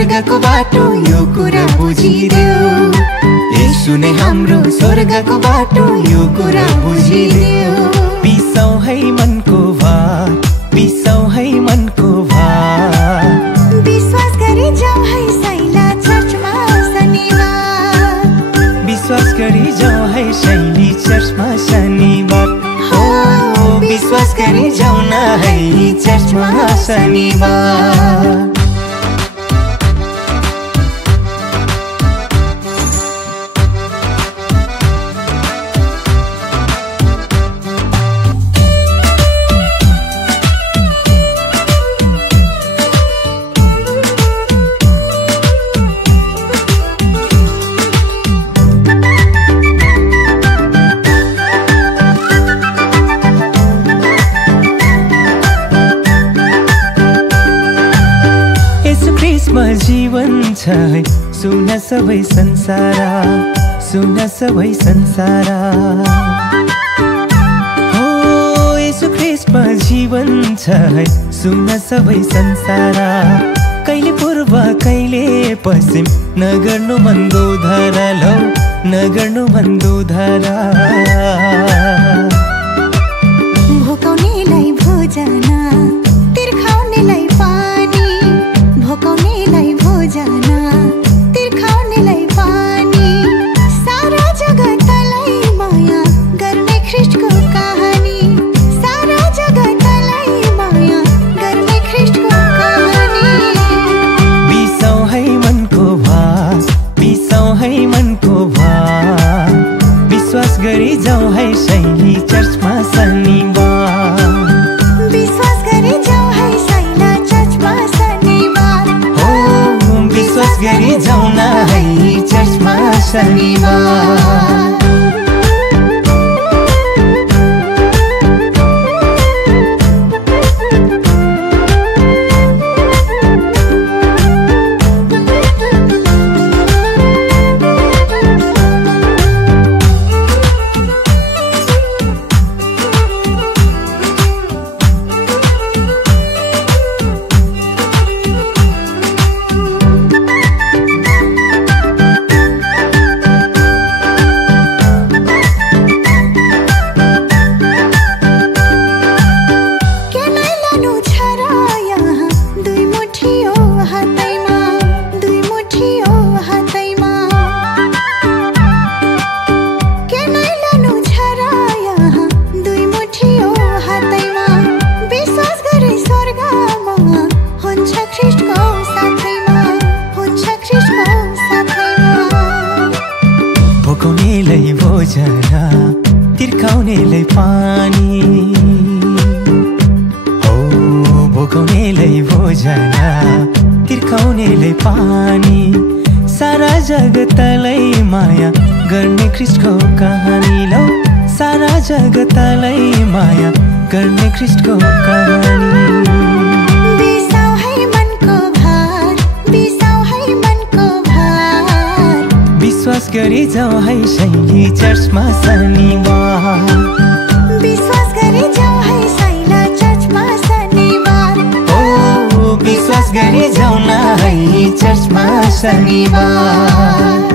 स्वर्गको बाटो यो कुरा बुझिदेऊ। येशू नै हाम्रो स्वर्गको बाटो यो कुरा बुझिदेऊ। बिसाउ है मनको भार, बिसाउ है मनको भार। विश्वास गरी जाऊ है शैला चर्चमा शनिबार। विश्वास गरी जाऊ है शैली चर्चमा शनिबार। हो विश्वास गरी जाऊ न है चर्चमा शनिबार। जीवन छ है सुन सबै संसार, सुन सबै संसार। हो येशू ख्रीष्टमा जीवन छ है सुन सबै संसार। कहिले पूर्व कहिले पश्चिम नगर्नु मन्दो धारा, लौ नगर्नु मन्दो धारा। भोकाउनेलाई भोजन, तिर्खाउनेलाई पानी। भोकाउनेलाई भोजन, तिर्खाउनेलाई पानी। सारा जगतलाई माया गर्ने ख्रीष्टको कहानी। सारा जगतलाई माया गर्ने ख्रीष्टको कहानी। बिसाउ है मनको भार, बिसाउ है मनको भार। विश्वास गरी जाऊ है शैली चर्चमा शनिबार। विश्वास गरी जाऊ है शैला चर्चमा शनिबार। विश्वास गरी जाऊ न है चर्चमा शनिबार। भोकाउनेलाई भोजन, तिर्खाउनेलाई पानी। हो भोकाउनेलाई भोजन, तिर्खाउनेलाई पानी। सारा जगतलाई माया गर्ने ख्रीष्टको कहानी, लौ सारा जगतलाई माया गर्ने ख्रीष्टको कहानी। बिसाउ है मनको भार, बिसाउ है मनको भार। विश्वास गरी जाऊ है शैली चर्चमा शनिबार। विश्वास गरी जाऊ है शैला चर्चमा शनिबार। विश्वास गरी जाऊ न है चर्चमा शनिबार।